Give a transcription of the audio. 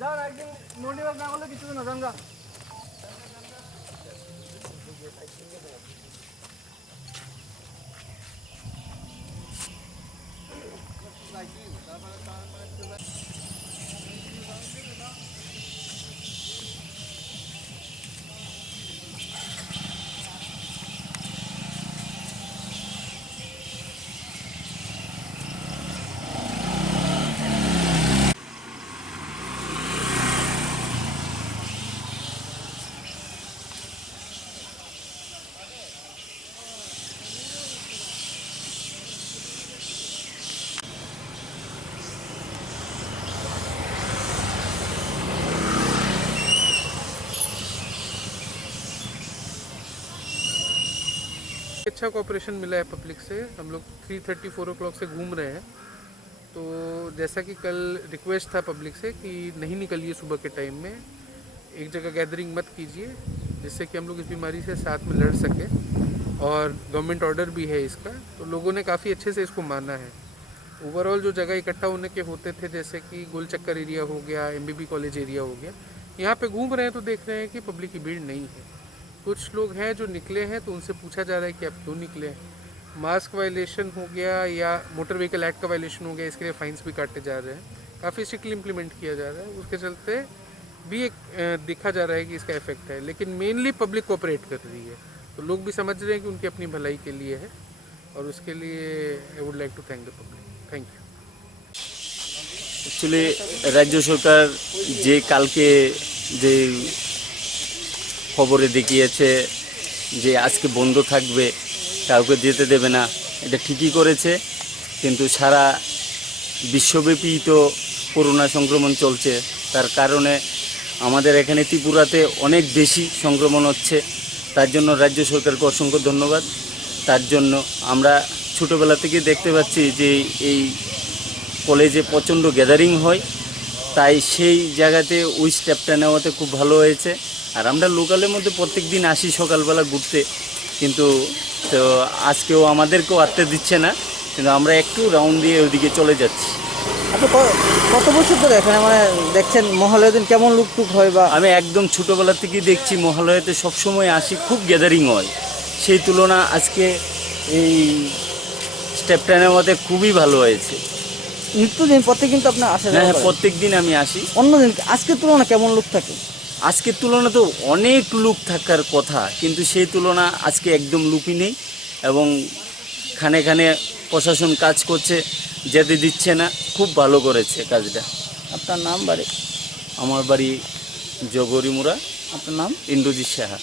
যাও একদিন মোটিভেট না করলে কিছু না জানগা अच्छा कोऑपरेशन मिला है पब्लिक से। हम लोग 3:30 4 o'clock से घूम रहे हैं। तो जैसा कि कल रिक्वेस्ट था पब्लिक से कि नहीं निकलिए सुबह के टाइम में, एक जगह गैदरिंग मत कीजिए, जिससे कि हम लोग इस बीमारी से साथ में लड़ सकें। और गवर्नमेंट ऑर्डर भी है इसका, तो लोगों ने काफ़ी अच्छे से इसको माना है। ओवरऑल जो जगह इकट्ठा होने के होते थे, जैसे कि गोल चक्कर एरिया हो गया, MBB कॉलेज एरिया हो गया, यहाँ पे घूम रहे हैं तो देख रहे हैं कि पब्लिक की भीड़ नहीं है। कुछ लोग हैं जो निकले हैं, तो उनसे पूछा जा रहा है कि आप क्यों निकले हैं। मास्क वायलेशन हो गया या मोटर व्हीकल एक्ट का वायलेशन हो गया, इसके लिए फाइन्स भी काटे जा रहे हैं, काफ़ी स्ट्रिक्टली इम्प्लीमेंट किया जा रहा है। उसके चलते भी एक देखा जा रहा है कि इसका इफेक्ट है, लेकिन मेनली पब्लिक कोऑपरेट कर रही है। तो लोग भी समझ रहे हैं कि उनकी अपनी भलाई के लिए है, और उसके लिए I would like to thank the public. Thank you. Actually राज्य सरकार যে কালকে যে খবরে দেখিয়েছে যে আজকে বন্ধ থাকবে, কাউকে যেতে দেবে না, এটা ঠিকই করেছে। কিন্তু সারা বিশ্বব্যাপী তো করোনা সংক্রমণ চলছে, তার কারণে আমাদের এখানে ত্রিপুরাতে অনেক বেশি সংক্রমণ হচ্ছে। তার জন্য রাজ্য সরকারকে অসংখ্য ধন্যবাদ। তার জন্য আমরা ছোটোবেলা থেকে দেখতে পাচ্ছি যে এই কলেজে প্রচণ্ড গ্যাদারিং হয়, তাই সেই জায়গাতে ওই স্টেপটা নেওয়াতে খুব ভালো হয়েছে। আর আমরা লোকালের মধ্যে প্রত্যেক দিন আসি সকালবেলা ঘুরতে, কিন্তু তো আজকেও আমাদেরকেও আসতে দিচ্ছে না, কিন্তু আমরা একটু রাউন্ড দিয়ে ওইদিকে চলে যাচ্ছি। আপনি কত বছর ধরে এখানে মানে দেখছেন মহালয়ার দিন কেমন লুকটুক হয়? বা আমি একদম ছোটোবেলা থেকেই দেখছি মহালয়াতে সবসময় আসি, খুব গ্যাদারিং হয়। সেই তুলনা আজকে এই স্টেপটা নেওয়াতে খুবই ভালো হয়েছে। নিত্যদিন প্রত্যেকদিন তো আপনার আসা? হ্যাঁ, প্রত্যেক দিন আমি আসি। অন্যদিন আজকের তুলনা কেমন লোক থাকে? আজকের তুলনা তো অনেক লোক থাকার কথা, কিন্তু সেই তুলনা আজকে একদম লোকই নেই। এবং খানে খানে প্রশাসন কাজ করছে, যেতে দিচ্ছে না, খুব ভালো করেছে কাজটা। আপনার নাম বাড়ি? আমার বাড়ি জগরিমুড়া। আপনার নাম? ইন্দ্রজিৎ সাহা।